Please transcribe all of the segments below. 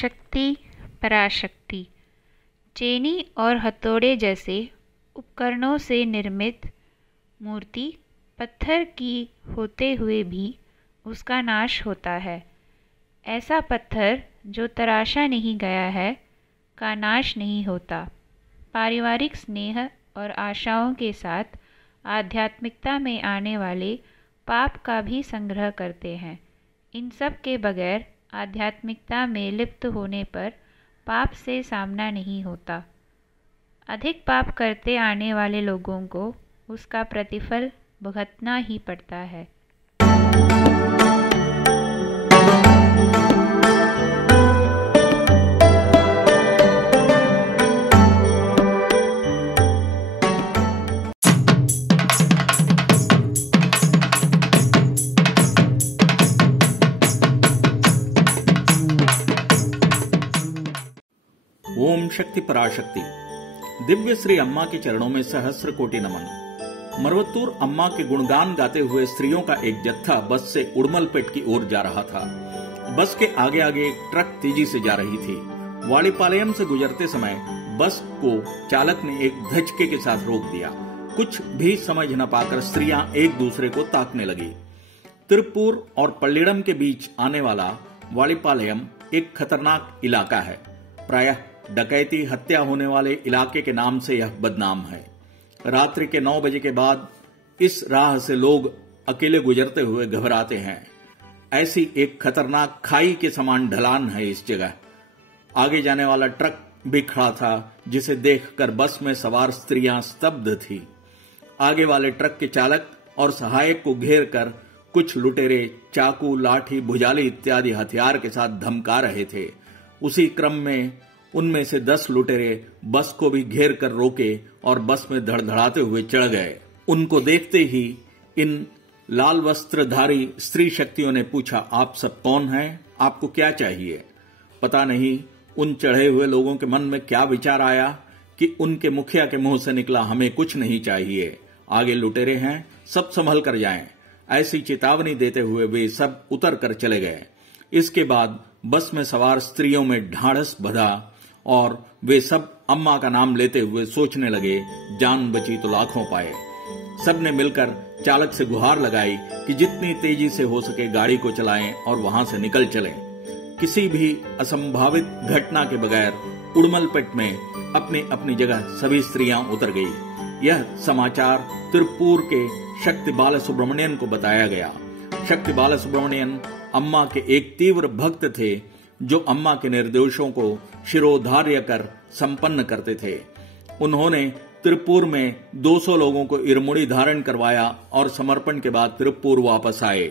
शक्ति पराशक्ति। चेनी और हथौड़े जैसे उपकरणों से निर्मित मूर्ति पत्थर की होते हुए भी उसका नाश होता है। ऐसा पत्थर जो तराशा नहीं गया है का नाश नहीं होता। पारिवारिक स्नेह और आशाओं के साथ आध्यात्मिकता में आने वाले पाप का भी संग्रह करते हैं। इन सब के बगैर आध्यात्मिकता में लिप्त होने पर पाप से सामना नहीं होता। अधिक पाप करते आने वाले लोगों को उसका प्रतिफल भुगतना ही पड़ता है। ओम शक्ति पराशक्ति। दिव्य श्री अम्मा के चरणों में सहस्र कोटि नमन। मरवत्तूर अम्मा के गुणगान गाते हुए स्त्रियों का एक जत्था बस से उड़मलपेट की ओर जा रहा था। बस के आगे आगे एक ट्रक तेजी से जा रही थी। वाड़ीपालयम से गुजरते समय बस को चालक ने एक धचके के साथ रोक दिया। कुछ भी समझ न पाकर स्त्रियां एक दूसरे को ताकने लगी। तिरुप्पूर और पल्लीडम के बीच आने वाला वाड़ीपालयम एक खतरनाक इलाका है। प्रायः डकैती हत्या होने वाले इलाके के नाम से यह बदनाम है। रात्रि के 9 बजे के बाद इस राह से लोग अकेले गुजरते हुए घबराते हैं। ऐसी एक खतरनाक खाई के समान ढलान है इस जगह। आगे जाने वाला ट्रक भी खड़ा था, जिसे देखकर बस में सवार स्त्रियां स्तब्ध थी। आगे वाले ट्रक के चालक और सहायक को घेर कर कुछ लुटेरे चाकू, लाठी, भुजाली इत्यादि हथियार के साथ धमका रहे थे। उसी क्रम में उनमें से 10 लुटेरे बस को भी घेर कर रोके और बस में धड़धड़ाते हुए चढ़ गए। उनको देखते ही इन लाल वस्त्रधारी स्त्री शक्तियों ने पूछा, आप सब कौन हैं? आपको क्या चाहिए? पता नहीं उन चढ़े हुए लोगों के मन में क्या विचार आया कि उनके मुखिया के मुंह से निकला, हमें कुछ नहीं चाहिए, आगे लुटेरे हैं, सब संभल कर जाएं। ऐसी चेतावनी देते हुए वे सब उतर कर चले गए। इसके बाद बस में सवार स्त्रियों में ढाढ़स बधा और वे सब अम्मा का नाम लेते हुए सोचने लगे, जान बची तो लाखों पाए। सबने मिलकर चालक से गुहार लगाई कि जितनी तेजी से हो सके गाड़ी को चलाएं और वहां से निकल चलें। किसी भी असंभावित घटना के बगैर उड़मलपेट में अपनी अपनी जगह सभी स्त्रियां उतर गई। यह समाचार तिरुप्पूर के शक्ति बालसुब्रमण्यन को बताया गया। शक्ति बालसुब्रमण्यन अम्मा के एक तीव्र भक्त थे, जो अम्मा के निर्देशों को शिरोधार्य कर संपन्न करते थे। उन्होंने तिरुप्पूर में 200 लोगों को इरमुड़ी धारण करवाया और समर्पण के बाद तिरुप्पूर वापस आए।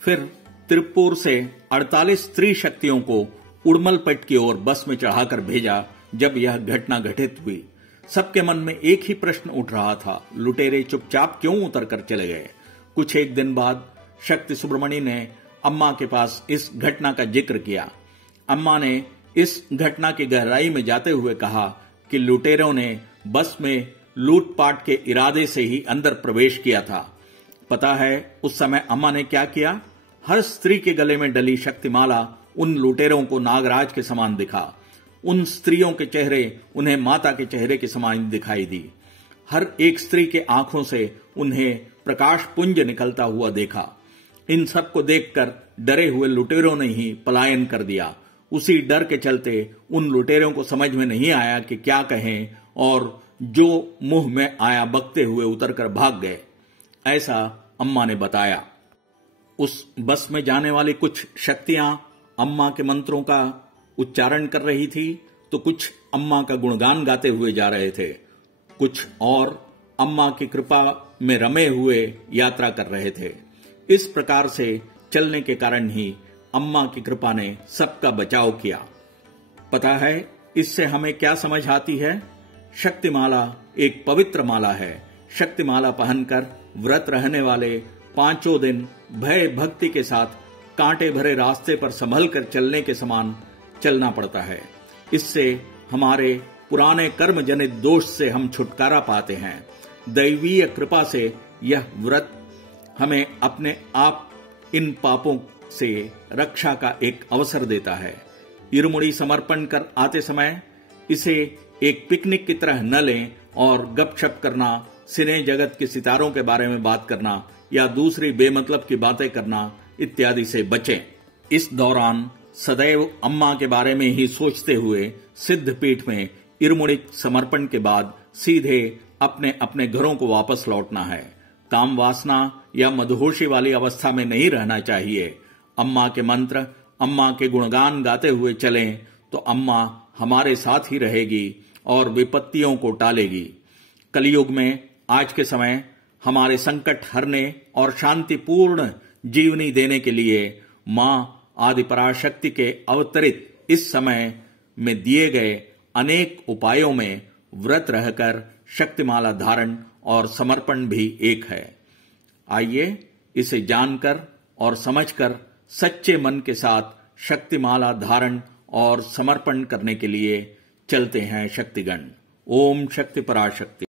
फिर तिरुप्पूर से 48 स्त्री शक्तियों को उड़मलपेट की ओर बस में चढ़ाकर भेजा। जब यह घटना घटित हुई, सबके मन में एक ही प्रश्न उठ रहा था, लुटेरे चुपचाप क्यों उतर कर चले गए? कुछ एक दिन बाद शक्ति सुब्रमण्य ने अम्मा के पास इस घटना का जिक्र किया। अम्मा ने इस घटना की गहराई में जाते हुए कहा कि लुटेरों ने बस में लूटपाट के इरादे से ही अंदर प्रवेश किया था। पता है उस समय अम्मा ने क्या किया? हर स्त्री के गले में डली शक्तिमाला उन लुटेरों को नागराज के समान दिखा। उन स्त्रियों के चेहरे उन्हें माता के चेहरे के समान दिखाई दी। हर एक स्त्री के आंखों से उन्हें प्रकाश पुंज निकलता हुआ देखा। इन सब को देखकर डरे हुए लुटेरों ने ही पलायन कर दिया। उसी डर के चलते उन लुटेरों को समझ में नहीं आया कि क्या कहें और जो मुंह में आया बकते हुए उतरकर भाग गए। ऐसा अम्मा ने बताया। उस बस में जाने वाली कुछ शक्तियां अम्मा के मंत्रों का उच्चारण कर रही थी, तो कुछ अम्मा का गुणगान गाते हुए जा रहे थे। कुछ और अम्मा की कृपा में रमे हुए यात्रा कर रहे थे। इस प्रकार से चलने के कारण ही अम्मा की कृपा ने सबका बचाव किया। पता है इससे हमें क्या समझ आती है? शक्तिमाला एक पवित्र माला है। शक्तिमाला पहनकर व्रत रहने वाले 5 दिन भय भक्ति के साथ कांटे भरे रास्ते पर संभल कर चलने के समान चलना पड़ता है। इससे हमारे पुराने कर्म जनित दोष से हम छुटकारा पाते हैं। दैवीय कृपा से यह व्रत हमें अपने आप इन पापों से रक्षा का एक अवसर देता है। इरुमुड़ी समर्पण कर आते समय इसे एक पिकनिक की तरह न लें और गपशप करना, सिने जगत के सितारों के बारे में बात करना या दूसरी बेमतलब की बातें करना इत्यादि से बचें। इस दौरान सदैव अम्मा के बारे में ही सोचते हुए सिद्धपीठ में इरुमुड़ी समर्पण के बाद सीधे अपने अपने घरों को वापस लौटना है। काम वासना या मदहोशी वाली अवस्था में नहीं रहना चाहिए। अम्मा के मंत्र, अम्मा के गुणगान गाते हुए चलें तो अम्मा हमारे साथ ही रहेगी और विपत्तियों को टालेगी। कलयुग में आज के समय हमारे संकट हरने और शांतिपूर्ण जीवनी देने के लिए मां आदि पराशक्ति के अवतरित इस समय में दिए गए अनेक उपायों में व्रत रहकर शक्तिमाला धारण और समर्पण भी एक है। आइए इसे जानकर और समझकर सच्चे मन के साथ शक्तिमाला धारण और समर्पण करने के लिए चलते हैं शक्तिगण। ओम शक्ति पराशक्ति।